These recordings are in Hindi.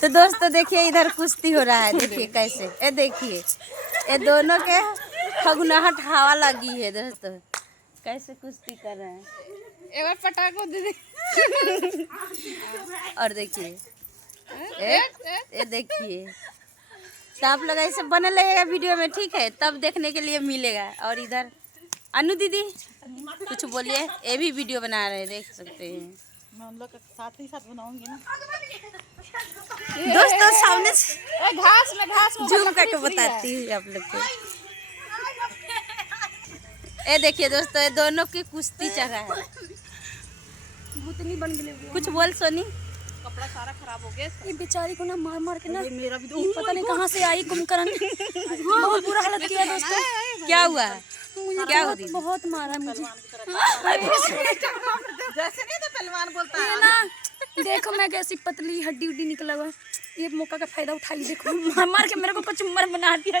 तो दोस्तों देखिए इधर कुश्ती हो रहा है, देखिए कैसे, ये देखिए ये दोनों के फगुनाहट हवा लगी है दोस्तों, कैसे कुश्ती कर रहे हैं। एक बार पटाखो दीदी। और देखिए ये देखिए, तो आप लोग ऐसे बने रहेगा वीडियो में, ठीक है, तब देखने के लिए मिलेगा। और इधर अनु दीदी कुछ बोलिए, ये भी वीडियो बना रहे हैं, देख सकते हैं। मैं उन लोग के साथ ही साथ बनाऊंगी ना दोस्तों सामने से घास में जूम करके बताती हूँ आप लोग को। ये देखिए दोस्तों, ये दोनों की कुश्ती चल रहा है। भूतनी बन गई। कुछ बोल सोनी। कपड़ा सारा खराब हो गया। ये बेचारी को ना मार मार के ना, मेरा भी पता नहीं कहाँ से आई कुंभकर्ण। बहुत बुरा हालत किया दोस्तों। क्या हुआ, क्या हो बहुत, बहुत मारा मुझे। जैसे नहीं तो पहलवान बोलता है ना, देखो मैं कैसी पतली हड्डी उड्डी निकला हुआ, ये मौका का फायदा उठाई, देखो मार मार के मेरे को कुछ उम्र बना दिया।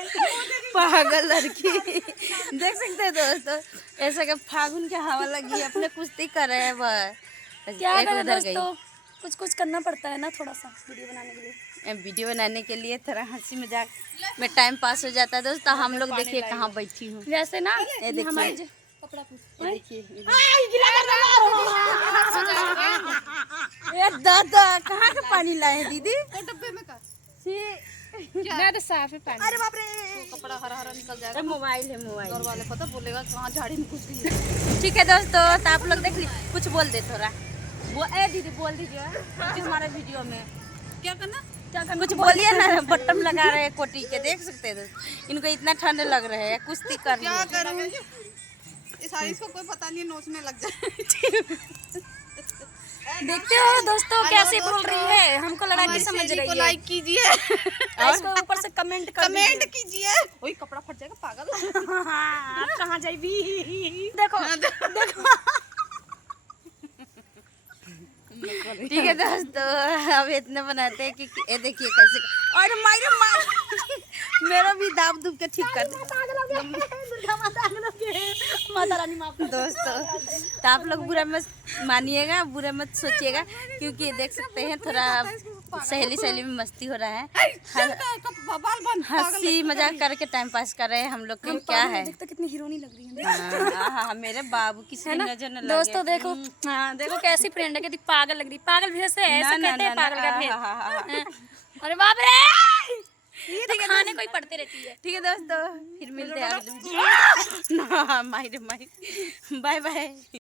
पागल लड़की, देख सकते हैं दोस्तों, ऐसा क्या फागुन की हवा लगी, अपने कुश्ती कर रहे हैं वह। क्या करें दोस्तों, कुछ कुछ करना पड़ता है ना, थोड़ा सा वीडियो बनाने के लिए। वीडियो बनाने के लिए थोड़ा हंसी मजाक में टाइम पास हो जाता है दोस्तों। हम लोग देखिए कहाँ बैठी हूँ, वैसे ना ये देखिए, हमारे कपड़ा देखिए। दादा कहाँ का पानी लाए दीदी? डब्बे में का मैं तो साफ है पानी। अरे बाप रे, कपड़ा हरा हरा निकल जाएगा। मोबाइल है, मोबाइल घर वाले पता बोलेगा कहाँ झाड़ी में घुस गई है। ठीक है दोस्तों, तो आप लोग देख लीजिए, कुछ बोल दे थोड़ा। वो दीदी बोल दीजिए हमारे वीडियो में क्या करना, क्या करना, कुछ बोलिए ना। बटन लगा रहे हैं कोटी के, देख सकते हैं दोस्तों, इनको इतना ठंड लग रहे है, कुश्ती कर क्या करूँ। इस साड़ी को कोई पता नहीं, नोचने लग जाए। देखते हो दोस्तों कैसे बोल रही है, हमको लड़ाकी समझ रही है। लाइक कीजिए और इसको ऊपर से कमेंट कीजिए। वही कपड़ा फट जाएगा पागल। आप कहाँ जाइबी, देखो देखो। ठीक है दोस्तों, अब इतने बनाते हैं कि ये देखिए कैसे, और मार मेरा भी दाब दुब के ठीक कर माता रानी माफ। दोस्तों। तो आप लोग बुरा मत मानिएगा, बुरा मत सोचिएगा, क्योंकि देख सकते हैं थोड़ा सहेली सहेली में मस्ती हो रहा है, हंसी मजाक करके टाइम पास कर रहे हैं हम लोग। क्या है, देखते कितनी हीरोनी लग रही है। हाँ, मेरे बाबू किसी नजर न लगे। दोस्तों देखो, हाँ देखो कैसी फ्रेंड है, कितनी पागल लग रही, पागल भेष से ऐसे कहते हैं, पागल का भेष। अरे बाप रे, ये तो खाने को ही पड़ते रहती है। ठीक है दोस्तों, फिर मिलते हैं अगले वीडियो में। Bye bye.